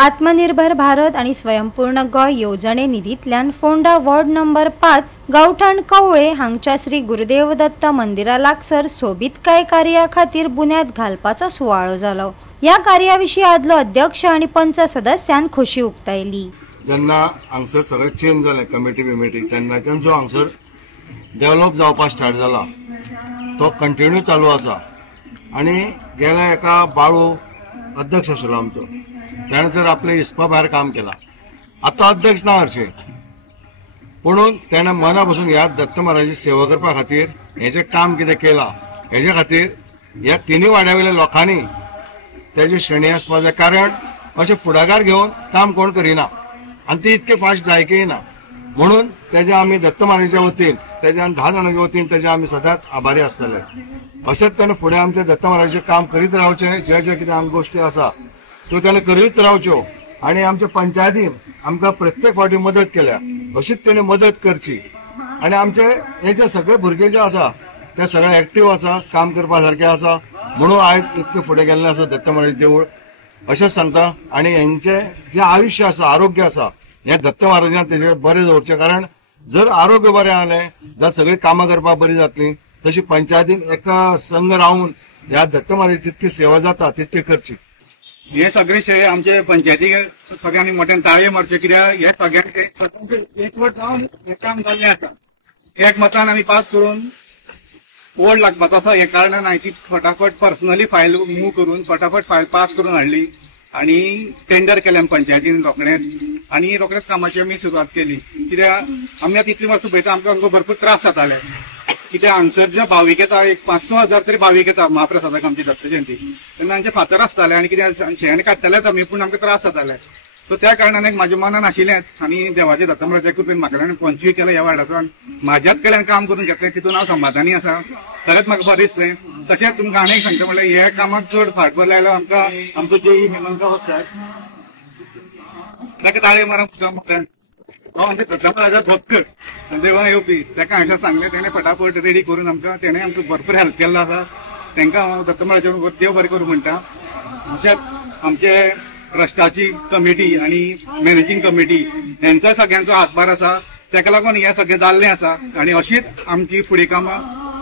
आत्मनिर्भर भारत आणि स्वयंपूर्ण गोय येवजणे निधीतल्यान फोंडा वॉर्ड नंबर 5 गावठाण कवळे हांगच्या श्री गुरुदेव दत्त मंदिरा लागसर सोबीतकाय कार्या खातीर बुन्याद घालपाचो सुवाळो जालो। या कार्याविशीं आदलो अध्यक्ष आणि पंच सदस्यान खोशी उक्तायली। जेन्ना हांगसर सगळें चेंज जालें कमिटी तेन्नाच्यान जो हांगसर डेव्हलप जावपाक स्टार्ट जाला तो कंटिन्यू चालू आसा। आणि गेल्या एका बाळू अध्यक्ष आशिल्लो आमचो, त्याने तर आपले हिस्पा भायर काम केला। आता अध्यक्ष ना हरशे, पुणून त्याने मना बसून ह्या दत्त महाराजाची सेवा करपा खातीर हे जे काम कितें केला हेजे खातीर ह्या तिन्ही वाड्यावयल्या लोकांनी त्याची श्रेणी आसपा जाय। कारण अशें फुडाकार घेवन काम कोण करिना आणि ती इतके फास्ट जायकय ना, म्हणून तेजे आमी दत्त महाराजाच्या वतीन तेज्या 10 जाणांच्या वतीन तेजे आमी सदांच आभारी आसतले। अशेंच ताणें फुडें आमचे दत्त महाराजाचें काम करीत रावचें। जे कितें आमकां गोश्टी आसा त्यो ताणें करीत रावच्यो आणि आमच्या पंचायतीन आमकां प्रत्येक फावटी मदत केल्या, अशीच ताणें मदत करची। आणि आमचे हे जे सगळे भुरगे जे आसा ते सगळे एक्टिव्ह आसा, काम करपा सारखे आसा, म्हणून आयज इतके फुडें गेल्ले आसा दत्त महाराज देवूळ अशेंच सांगता। आणि हेंचे जे आयुष्य आसा, आरोग्य आसा, हे दत्त महाराजान तेजे बरें दवरचें। कारण जर आरोग्य बरें जालें जाल्यार सगळीं कामां करपाक बरी जातलीं। तशी पंचायतीन एका संघ रावून ह्या दत्त महाराजाची जितकी सेवा जाता तितकी करची। हे सगळे श्रेय आमचे पंचायतीक सगळ्यांनी मोठ्यान ताळये मारचे, कित्याक हे सगळ्यांनी एकवट जावन हे काम जाल्लें आसा। एकमतान आमी पास करून वोट लागपाचो आसा, हे कारणान हांवें ती फटाफट पर्सनली फायल मूव करून फटाफट फायल पास करून हाडली आणि टेंडर केलें पंचायतीन रोखडेंच। आणि रोखडेंच कामाची आमी सुरवात केली, कित्याक आमी आतां इतली वर्सां पळयता आमकां भरपूर त्रास जाताले। कित्याक हांगसर जे भावीक येता, एक 5-6 हजार तरी भावीक येता महाप्रसादाक आमची दत्त जयंती, तेन्ना आमचे फातर आसताले आणि कित्याक शेण काडटालेच आमी, पूण आमकां त्रास जाताले। सो त्या कारणान एक म्हाज्या मनान आशिल्लें आनी देवाचे दत्त महाराजा कृपेन म्हाका ताणें पंचूय केला ह्या वार्डाचो आनी म्हाज्याच कडल्यान काम करून घेतलें, तितून हांव समाधानी आसा। खरेंच म्हाका बरें दिसलें। तशेंच तुमकां आनीक सांगता म्हणल्यार ह्या कामाक चड फाटभर लायलो आमकां आमचो जे हेमंत गांवस साहेब, ताका ताळे मारप हांव आमचे दत्त महाराजा भक्त देवा येवपी, ताका हांवें सांगलें, तेणें फटाफट रेडी करून तेणें आमकां भरपूर हेल्प केल्लो आसा। तांकां हांव दत्त महाराजा देव बरें करूं म्हणटा। अशेंच आमचे ट्रस्टाची कमिटी आणि मॅनेजिंग कमिटी यांचा सगळ्यांचो हातभार आसा, ताका लागून हें सगळें जाल्लें आसा। आणि अशीच आमची फुडें कामां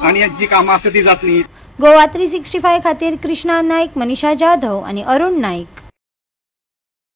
आणि जी कामां आसा ती जातलीं। गोवा 365 खातीर कृष्णा नाईक, मनीषा जाधव आणि अरुण नाईक।